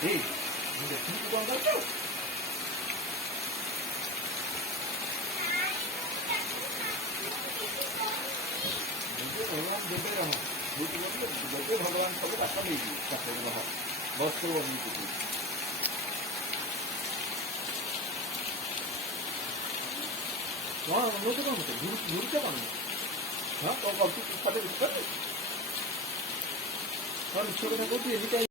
Hey, udah gitu bang kacau. Memang beda ya, betul भगवान सब रास्ता देगी सबसे बाहर बस तो वो नहीं कुछ वहाँ हम लोग तो कौन होते गुरु गुरु क्या काम है हाँ तो अब कुछ खाते कुछ करते हम छोटे को भी यही